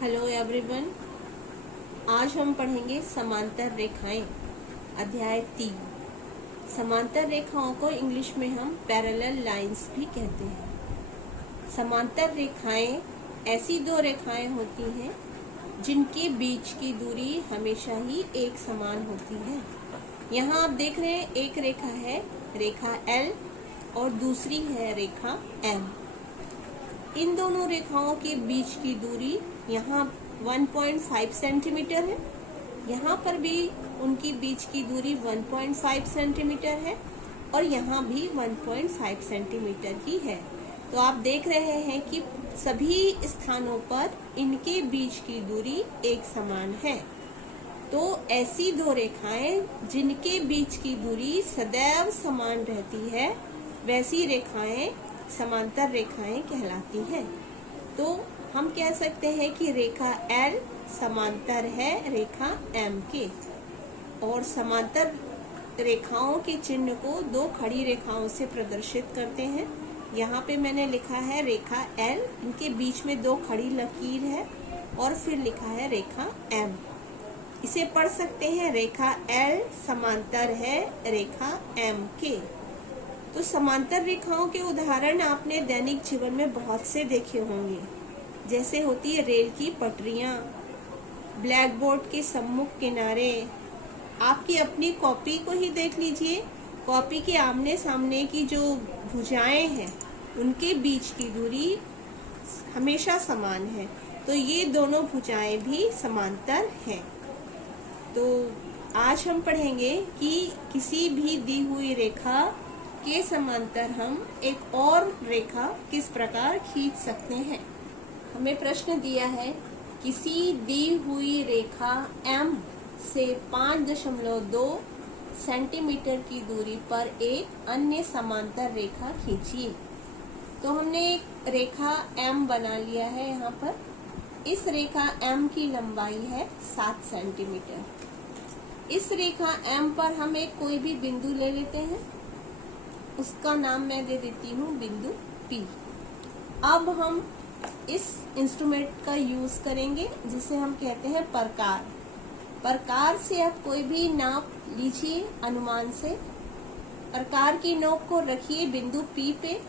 Hello everyone. आज हम पढ़ेंगे समांतर रेखाएं, अध्याय 3। समांतर रेखाओं को इंग्लिश में हम पैरेलल लाइंस भी कहते हैं। समांतर रेखाएं ऐसी दो रेखाएं होती हैं जिनके बीच की दूरी हमेशा ही एक समान होती है। यहाँ आप देख रहे हैं, एक रेखा है रेखा L और दूसरी है रेखा M। इन दोनों रेखाओं के बीच की दूरी यहाँ 1.5 सेंटीमीटर है, यहाँ पर भी उनकी बीच की दूरी 1.5 सेंटीमीटर है और यहाँ भी 1.5 सेंटीमीटर ही है। तो आप देख रहे हैं कि सभी स्थानों पर इनके बीच की दूरी एक समान है। तो ऐसी दो रेखाएं जिनके बीच की दूरी सदैव समान रहती है, वैसी रेखाएं समांतर रेखाएं कहलाती हैं। तो हम कह सकते हैं कि रेखा L समांतर है रेखा M के, और समांतर रेखाओं के चिन्ह को दो खड़ी रेखाओं से प्रदर्शित करते हैं। यहाँ पे मैंने लिखा है रेखा L, इनके बीच में दो खड़ी लकीर है, और फिर लिखा है रेखा M। इसे पढ़ सकते हैं, रेखा L समांतर है रेखा M के। तो समांतर रेखाओं के उदाहरण आपने दैनिक जीवन में बहुत से देखे होंगे, जैसे होती है रेल की पटरियां, ब्लैक बोर्ड के सम्मुख किनारे। आपकी अपनी कॉपी को ही देख लीजिए, कॉपी के आमने सामने की जो भुजाएं हैं उनके बीच की दूरी हमेशा समान है। तो ये दोनों भुजाएं भी समांतर हैं। तो आज हम पढ़ेंगे कि किसी भी दी हुई रेखा के समांतर हम एक और रेखा किस प्रकार खींच सकते हैं। हमें प्रश्न दिया है, किसी दी हुई रेखा M से 5.2 सेंटीमीटर की दूरी पर एक अन्य समांतर रेखा खींचिए। तो हमने एक रेखा M बना लिया है। यहाँ पर इस रेखा M की लंबाई है 7 सेंटीमीटर। इस रेखा M पर हम एक कोई भी बिंदु ले लेते हैं, उसका नाम मैं दे देती हूँ बिंदु P। अब हम इस इंस्ट्रूमेंट का यूज करेंगे जिसे हम कहते हैं प्रकार। प्रकार से आप कोई भी नाप लीजिए अनुमान से। प्रकार की नोक को रखिए बिंदु P पे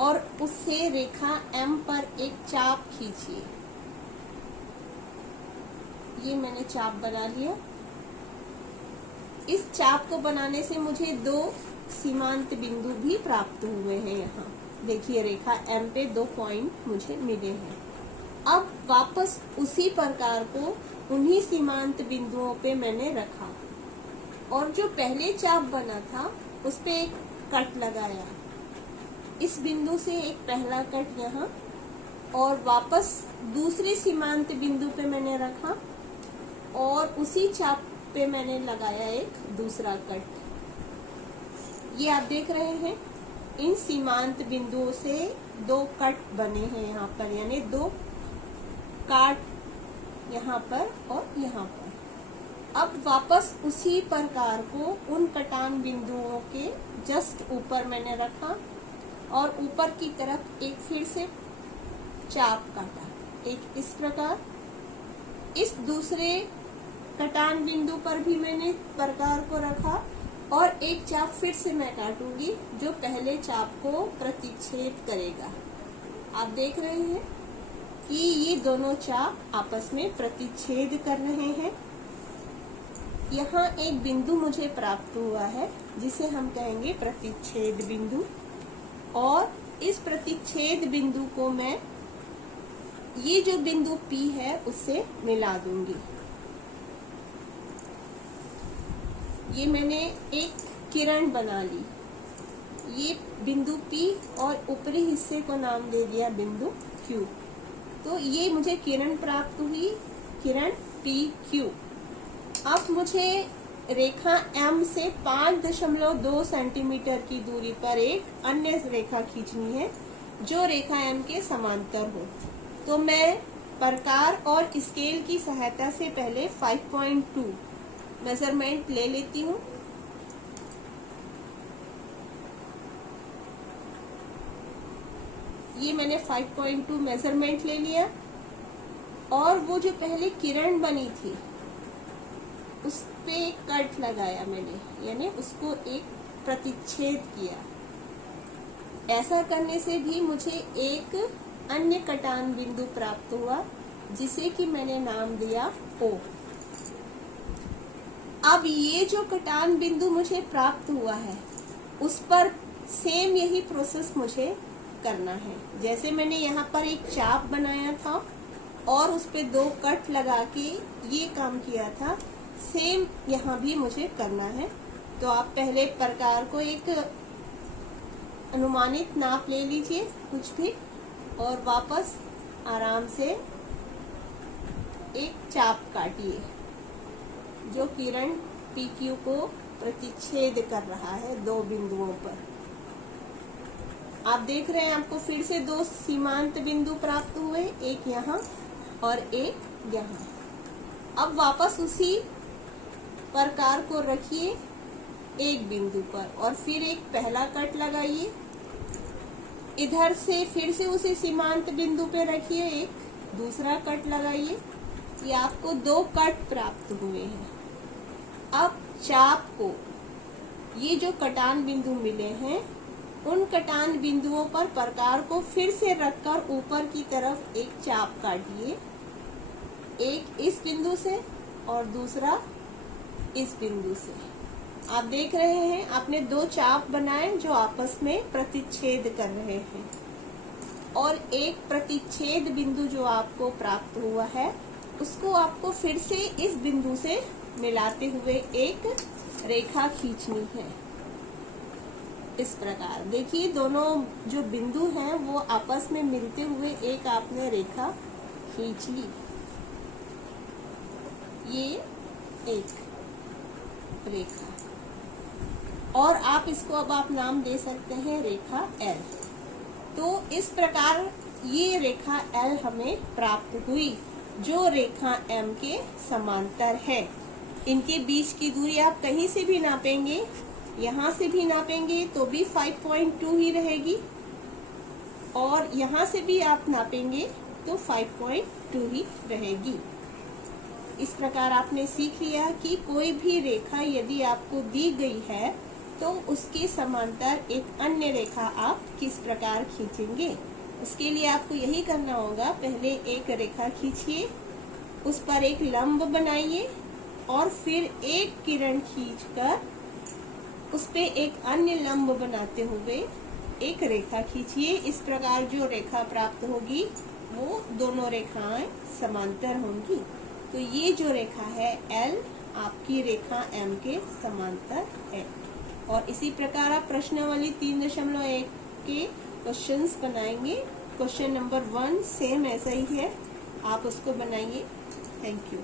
और उससे रेखा M पर एक चाप खींचिए। ये मैंने चाप बना लिया। इस चाप को बनाने से मुझे दो सीमांत बिंदु भी प्राप्त हुए हैं। यहाँ देखिए, रेखा M पे 2 पॉइंट मुझे मिले हैं। अब वापस उसी प्रकार को उन्हीं सीमांत बिंदुओं पे मैंने रखा और जो पहले चाप बना था उस पे एक कट लगाया। इस बिंदु से एक पहला कट यहाँ, और वापस दूसरे सीमांत बिंदु पे मैंने रखा और उसी चाप पे मैंने लगाया एक दूसरा कट। ये आप देख रहे हैं, इन सीमांत बिंदुओं से 2 कट बने हैं यहाँ पर, यानी 2 काट यहाँ पर और यहाँ पर। अब वापस उसी प्रकार को उन कटान बिंदुओं के जस्ट ऊपर मैंने रखा और ऊपर की तरफ एक फिर से चाप काटा, एक इस प्रकार। इस दूसरे कटान बिंदु पर भी मैंने प्रकार को रखा और एक चाप फिर से मैं काटूंगी जो पहले चाप को प्रतिच्छेद करेगा। आप देख रहे हैं कि ये दोनों चाप आपस में प्रतिच्छेद कर रहे हैं। यहाँ एक बिंदु मुझे प्राप्त हुआ है जिसे हम कहेंगे प्रतिच्छेद बिंदु, और इस प्रतिच्छेद बिंदु को मैं ये जो बिंदु P है उससे मिला दूंगी। ये मैंने एक किरण बना ली। ये बिंदु P और ऊपरी हिस्से को नाम दे दिया बिंदु Q। तो ये मुझे किरण प्राप्त हुई, किरण PQ। अब मुझे रेखा M से 5.2 सेंटीमीटर की दूरी पर एक अन्य रेखा खींचनी है जो रेखा M के समांतर हो। तो मैं प्रकार और स्केल की सहायता से पहले 5.2 मेजरमेंट ले लेती हूँ। ये मैंने 5.2 मेजरमेंट ले लिया। और वो जो पहले किरण बनी थी उस पे एक कट लगाया मैंने, यानी उसको एक प्रतिच्छेद किया। ऐसा करने से भी मुझे एक अन्य कटान बिंदु प्राप्त हुआ जिसे कि मैंने नाम दिया O। अब ये जो कटान बिंदु मुझे प्राप्त हुआ है उस पर सेम यही प्रोसेस मुझे करना है। जैसे मैंने यहाँ पर एक चाप बनाया था और उस पे 2 कट लगा के ये काम किया था, सेम यहाँ भी मुझे करना है। तो आप पहले प्रकार को एक अनुमानित नाप ले लीजिए कुछ भी, और वापस आराम से एक चाप काटिए जो किरण PQ को प्रतिच्छेद कर रहा है 2 बिंदुओं पर। आप देख रहे हैं आपको फिर से 2 सीमांत बिंदु प्राप्त हुए, एक यहाँ और एक यहाँ। अब वापस उसी प्रकार को रखिए एक बिंदु पर और फिर एक पहला कट लगाइए। इधर से फिर से उसी सीमांत बिंदु पे रखिए, एक दूसरा कट लगाइए। ये आपको 2 कट प्राप्त हुए हैं। अब चाप को, ये जो कटान बिंदु मिले हैं उन कटान बिंदुओं पर प्रकार को फिर से रखकर ऊपर की तरफ एक चाप काटिए, एक इस बिंदु से और दूसरा इस बिंदु से। आप देख रहे हैं आपने 2 चाप बनाए जो आपस में प्रतिच्छेद कर रहे हैं, और एक प्रतिच्छेद बिंदु जो आपको प्राप्त हुआ है उसको आपको फिर से इस बिंदु से मिलाते हुए एक रेखा खींचनी है। इस प्रकार देखिए दोनों जो बिंदु हैं वो आपस में मिलते हुए एक आपने रेखा खींच ली। ये एक रेखा, और आप इसको अब आप नाम दे सकते हैं रेखा L। तो इस प्रकार ये रेखा L हमें प्राप्त हुई जो रेखा M के समांतर है। इनके बीच की दूरी आप कहीं से भी नापेंगे, यहाँ से भी नापेंगे तो भी 5.2 ही रहेगी, और यहाँ से भी आप नापेंगे तो 5.2 ही रहेगी। इस प्रकार आपने सीख लिया कि कोई भी रेखा यदि आपको दी गई है तो उसके समांतर एक अन्य रेखा आप किस प्रकार खींचेंगे। उसके लिए आपको यही करना होगा, पहले एक रेखा खींचिए, उस पर एक लंब बनाइए और फिर एक किरण खींचकर उस पे एक अन्य लंब बनाते हुए एक रेखा खींचिए। इस प्रकार जो रेखा प्राप्त होगी वो दोनों रेखाएं समांतर होंगी। तो ये जो रेखा है L आपकी रेखा M के समांतर है। और इसी प्रकार आप प्रश्नावली 3.1 के क्वेश्चंस बनाएंगे। क्वेश्चन नंबर 1 सेम ऐसा ही है, आप उसको बनाइए। Thank you.